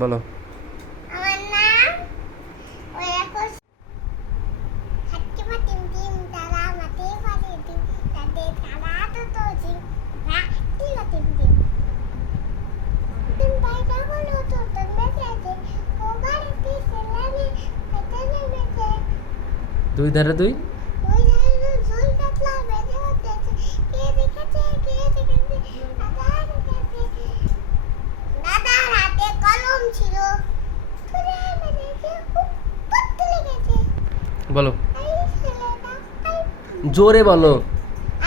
বলো। আমার নাম ওয়াকুস হাতিমা টিম টিম তারা মাটি ফাটি টিম তাদের তারা তো জিম রাতি টিম টিম টিম বাইরে হলো তো তুমি যাতে ওগাড়িতে সেলানে পেছনে বেঁচে দুই ধারে দুই ওই জায়গায় জুই কাটলা বেঁচে হচ্ছে কে দেখেছে দাদা হাতে কলম ছিল তুলে মেরেছে পড়তে লেগেছে বলো, আই ছেলেরা জোরে বলো।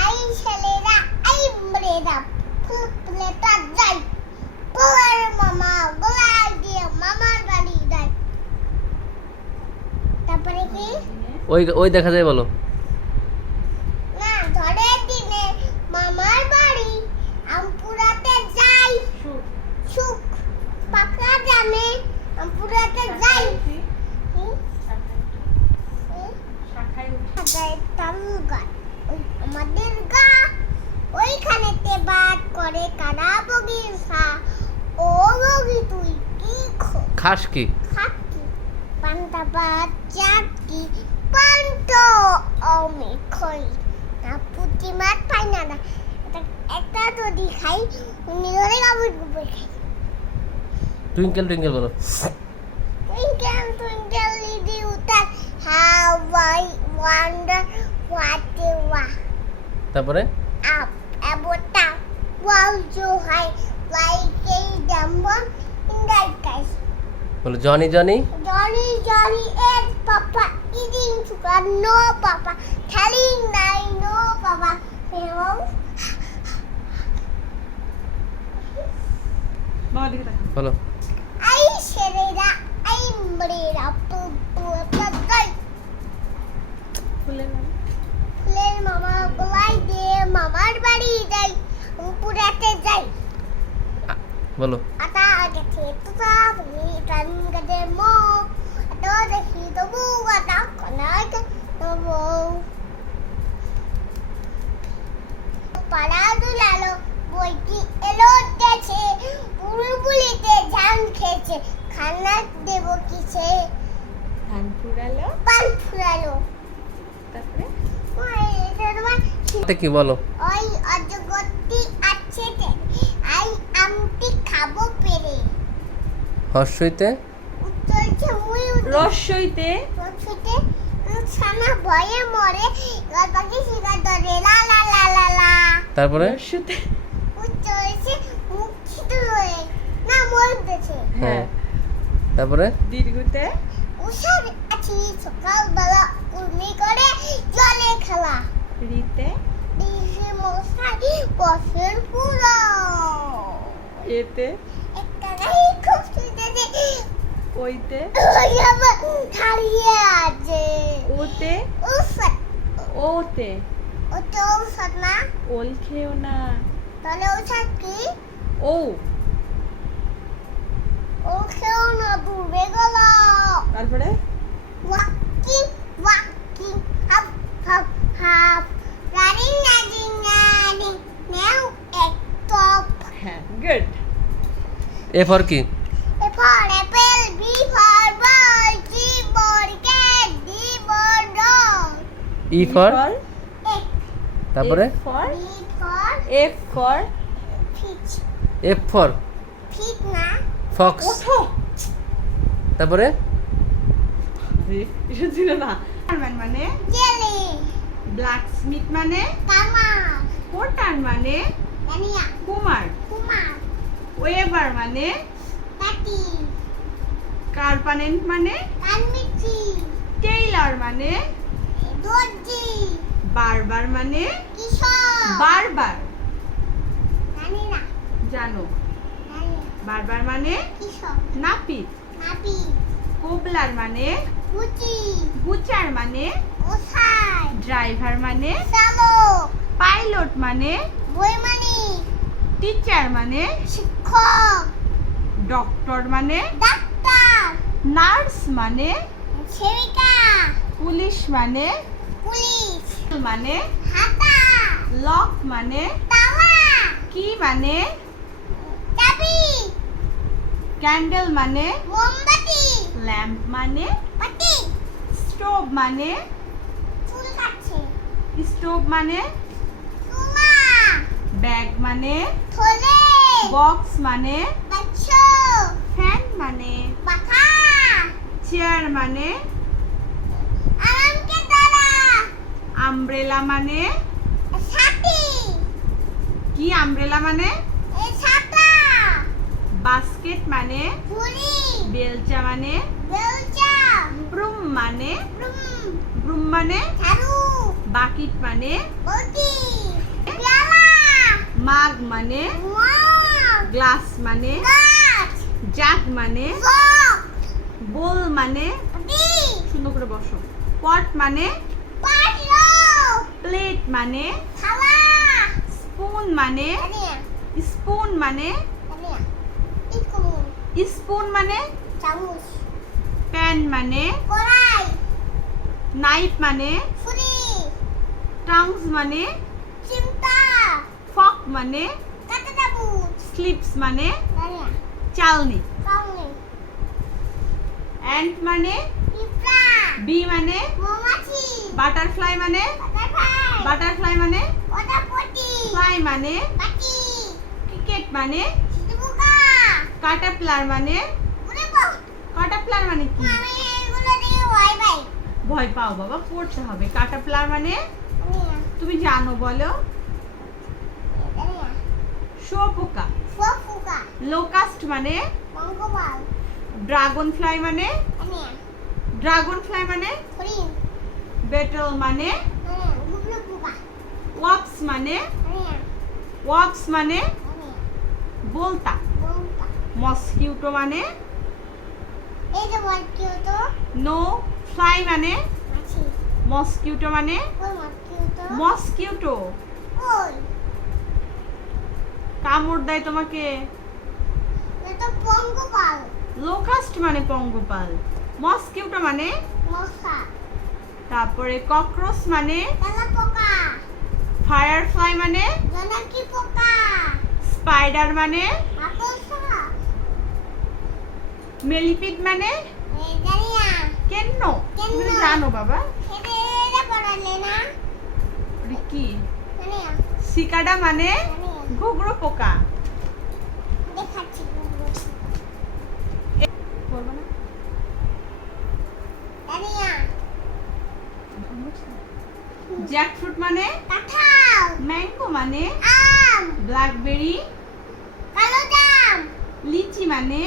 আই ছেলেরা আই মেরেরা ফুলটা যাই পোয়ার মামা গোলা দিয়ে মামার বাড়ি যায় তারপরে কি ওই ওই দেখা যায় বলো। না ঝড়ের দিনে মামার বাড়ি আমপুরাতে যাই সুখ পাকা জানে আমপুরাতে যাই আমাদের গা ওইখানেতে বাদ করে কারা বগির খা ও বগি তুই কি খাস কি? খাকি পান্তা ভাত চাকি পান্ত আমি খাই না পুঁটি মাছ পাই না একটা যদি খাই উনি ধরে গাবুর গুবুর খাই টুইঙ্কেল টুইঙ্কেল বলো। Twinkle, twinkle, little star, how I wonder what you are. তারপরে Up above top, while you high, like a diamond in the sky. বলো Johnny Johnny. Johnny, Johnny, and Papa eating sugar, no Papa, telling nine, no Papa. Hello? বলো I said it, I made up, ফুলের মামা গোলাই দিয়ে মামার বাড়ি যাই পুরাতে যাই বলো আটা গেছে তোতা তুমি টান গদে মো আটো দেখি তবু আটা কনাই তবু পাড়া দুলালো বইটি এলো গেছে বুলবুলিতে ঝান খেয়েছে খানা দেব কিসে ধান ফুরালো পান ফুরালো তারপরে কি বলো। ওই অজগরটি আছে আই আমটি খাবো পেরে হর্ষইতে চলছে মুই রসইতে রসইতে ছানা ভয়ে মরে গলপাখি শিকার ধরে লা লা লা লা লা তারপরে রসইতে চলছে মুখ ছিট হয়ে না মরতেছে হ্যাঁ তারপরে দীর্ঘতে উষার আছি সকালবেলা উর্মি করে জলে খেলা রিতে দিশে মশাই বসের পুরো এতে একটা নাই খুব সুন্দর ওইতে ওই আমার হারিয়ে আছে ওতে উফট ওতে ও তো উফট না ওল খেও না তাহলে উষার কি ও ও খেও না ডুবে গেল তারপরে walking walking hop hop hop running running running now এক টপ হ্যাঁ গুড এ ফর কি? A for apple, B for ball, C for cat, D for dog. E for F, তারপরে for B for F for fish. F for Fish না Fox ওঠো তারপরে এটা ছিল না মানে jelly. ব্ল্যাক স্মিথ মানে Tamar. পোর্টার মানে Dania. কুমার Kumar. ওয়েভার মানে Tati. কার্পানেন্ট মানে Kanmichi. টেইলার মানে Dorji. বারবার মানে Kishore. বারবার Nanina. জানো Nania. বারবার মানে Kishore. নাপিত Napi. কোবলার মানে Gucci. বুচার মানে Osai. ড্রাইভার মানে Samo. পাইলট মানে বইমানি. টিচার মানে শিক্ষক. ডক্টর মানে ডাক্তার. নার্স মানে সেবিকা. পুলিশ মানে পুলিশ. মানে হাতা. লক মানে তালা. কি মানে চাবি. ক্যান্ডেল মানে মোমবাতি ল্যাম্প মানে বাতি স্টোভ মানে চুল কাটছে স্টোভ মানে চুলা ব্যাগ মানে থলে বক্স মানে বাচ্চো ফ্যান মানে পাখা চেয়ার মানে আরামকে দ্বারা আমব্রেলা মানে ছাতি কি আমব্রেলা মানে ছাতা বাস্কেট মানে ঝুড়ি বেলচা মানে বেলচা ব্রুম মানে ব্রুম ব্রুম মানে ঝাড়ু বাকেট মানে বলতি পেয়ালা মাগ মানে মগ গ্লাস মানে গাছ জাগ মানে জগ বোল মানে দি সুন্দর করে বসো পট মানে পারলো প্লেট মানে থালা স্পুন মানে আনিয়া স্পুন মানে আনিয়া ইকু স্পুন মানে চামচ প্যান মানে কড়াই নাইফ মানে ছুরি টাংস মানে চিমটা ফক মানে কাঁটা চামচ স্লিপস মানে আনিয়া চালনি কাউনি অ্যান্ট মানে পিঁপড়া বি মানে মৌমাছি বাটারফ্লাই মানে বাটারফ্লাই বাটারফ্লাই মানে ওটাপটি ফ্লাই মানে পাখি ক্রিকেট মানে চিবুকা কাটারপিলার মানে উড়ে পাও কাটারপিলার মানে কি আমি এগুলো দিয়ে ওয়াই বাই ভয় পাও বাবা পড়তে হবে কাটারপিলার মানে আনিয়া তুমি জানো বলো আনিয়া শুয়োপোকা ফুফুকা লোকাস্ট মানে মঙ্গবাল ড্রাগন ফ্লাই মানে আনিয়া ড্রাগন ফ্লাই মানে হরিণ বেটল মানে আনিয়া গুবলু পুকা ওয়াপস মানে আনিয়া ওয়াপস মানে আনিয়া বলতা বলতা মসকিউটো মানে এই যে বল কিউ তো নো ফ্লাই মানে মাছি মসকিউটো মানে ওই মাছ কিউ তো মসকিউটো ওই কামড় দেয় তোমাকে এটা পঙ্গপাল লোকাস্ট মানে পঙ্গপাল মসকিউটো মানে মশা তারপরে ককরোচ মানে তেলা পোকা ফায়ারফ্লাই মানে জোনাকি পোকা স্পাইডার মানে মাকড়সা মেলিপিড মানে এই জানিয়া কেন কেন? তুমি তো জানো বাবা এটা পড়ালে না ওটা কি জানিয়া সিকাডা মানে জানিয়া ঘুঘরু পোকা দেখাচ্ছি বলবো না জানিয়া জ্যাকফ্রুট মানে কাঁঠাল ম্যাঙ্গো মানে আম ব্ল্যাকবেরি কালো জাম লিচি মানে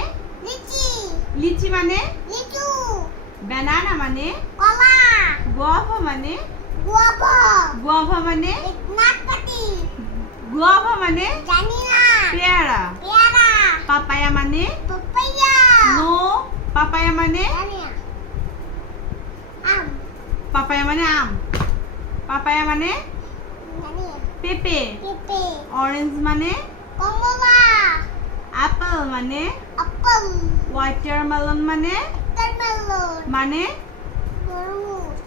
লিচি লিচি মানে লিচু ব্যানানা মানে কলা গুয়াভা মানে গুয়াভা গুয়াভা মানে নাটপাতি গুয়াভা মানে জানি না পেয়ারা পেয়ারা পাপায়া মানে পাপাইয়া নো পাপায়া মানে জানিয়া আম পাপায়া মানে আম পাপায়া মানে জানিয়া পেঁপে পেঁপে অরেঞ্জ মানে কমলা অ্যাপল মানে আপেল ওয়াটারমেলন মানে ওয়াটারমেলন মানে তরমুজ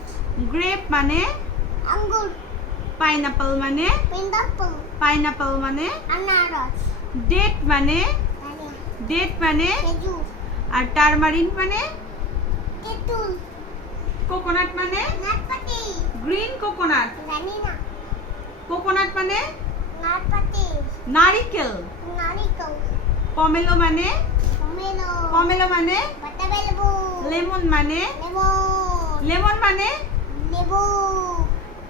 গ্রেপ মানে আঙ্গুর পাইনাপল মানে পিনাপল পাইনাপল মানে আনারস ডেট মানে জানিয়া ডেট মানে খেজুর আর টারমারিন মানে তেঁতুল কোকোনাট মানে নাটপাতি গ্রিন কোকোনাট জানি না কোকোনাট মানে নাটপাতি নারিকেল নারিকেল পমেলো মানে পমেলো পমেলো মানে বাটাবেলবু লেমন মানে লেমন লেমন মানে লেবু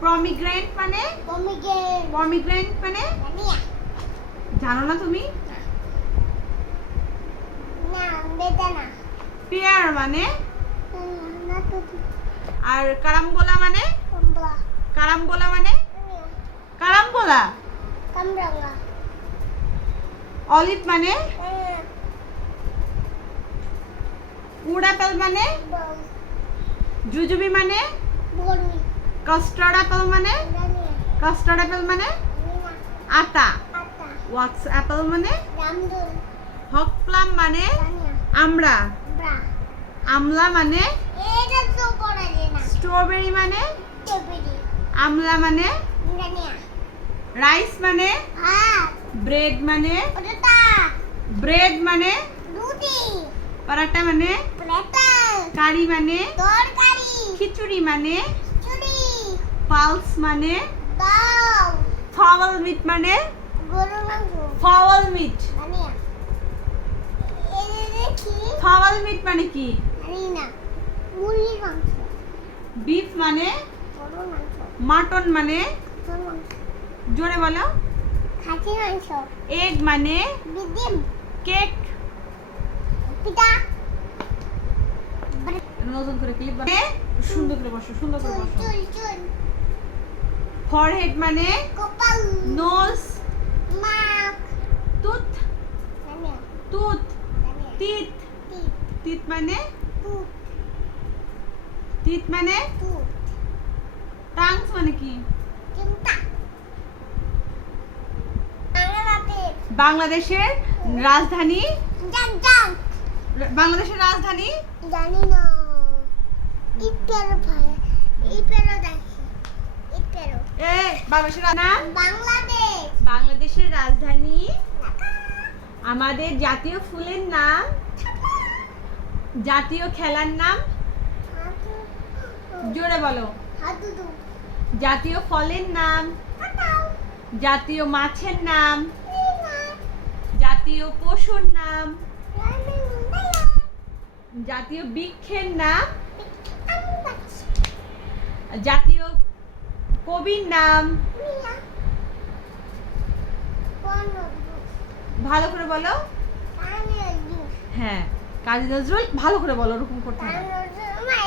প্রমিগ্রেন্ট মানে পমিগ্রেন পমিগ্রেন্ট মানে জানিয়া জানো না তুমি না বেদানা পেয়ার মানে না তো আর কারাম্বোলা মানে কমলা কারাম্বোলা মানে কারাম্বোলা কামরাঙ্গা অলিভ মানে উড অ্যাপেল মানে জুজুবি মানে বড়ি কাস্টার্ড অ্যাপেল মানে জানিয়া কাস্টার্ড অ্যাপেল মানে জানিনা আতা আটা ওয়াক্স অ্যাপেল মানে রামদুল হক প্লাম মানে জানিয়া আমড়া ব্রা আমলা মানে এটা তো পড়া যায় না স্ট্রবেরি মানে টেবিলি আমলা মানে জানিয়া রাইস মানে ভাত ব্রেড মানে ওটা তা ব্রেড মানে দুধ রুটি পরাটা মানে প্লেটা কারি মানে তরকারি খিচুড়ি মানে চুরি পালস মানে দাও ফাওয়াল মিট মানে গরুর মাংস ফাওয়াল মিট জানি না এই দেখি ফাওয়াল মিট মানে কি? জানি না মুরগির মাংস বিফ মানে গরুর মাংস মাটন মানে গরুর মাংস জোরে বলো। খাসির মাংস এগ মানে বিদিম কেক। পিঠা নতুন করে ক্লিপ মানে সুন্দর করে বসো, সুন্দর করে চুল বসো। চুল চুল ফরহেড মানে কপাল নোজ। মাক টুথ জানি না টুথ জানি না টিথ টিপ টিথ মানে টুট টিথ মানে টুট টাংস মানে কি? চিন্তা বাংলাদেশ বাংলাদেশের রাজধানী জান জান বাংলাদেশের রাজধানী জানি না ইপেরো ভাই ইপেরো দেখি ইপেরো এ বাংলাদেশের নাম বাংলাদেশ বাংলাদেশের রাজধানী। আমাদের জাতীয় ফুলের নাম, জাতীয় খেলার নাম জোরে বলো। হাদুদু জাতীয় ফলের নাম, কাটাও জাতীয় মাছের নাম, না জাতীয় পশুর নাম, রামে মুন্ডায়া জাতীয় বৃক্ষের নাম, আমি বাচ্চা জাতীয় কবির নাম। মিয়া কোন ভালো করে বলো। আমি জুস হ্যাঁ, কাজী নজরুল। ভালো করে বলো, ওরকম করতে হবে। আমি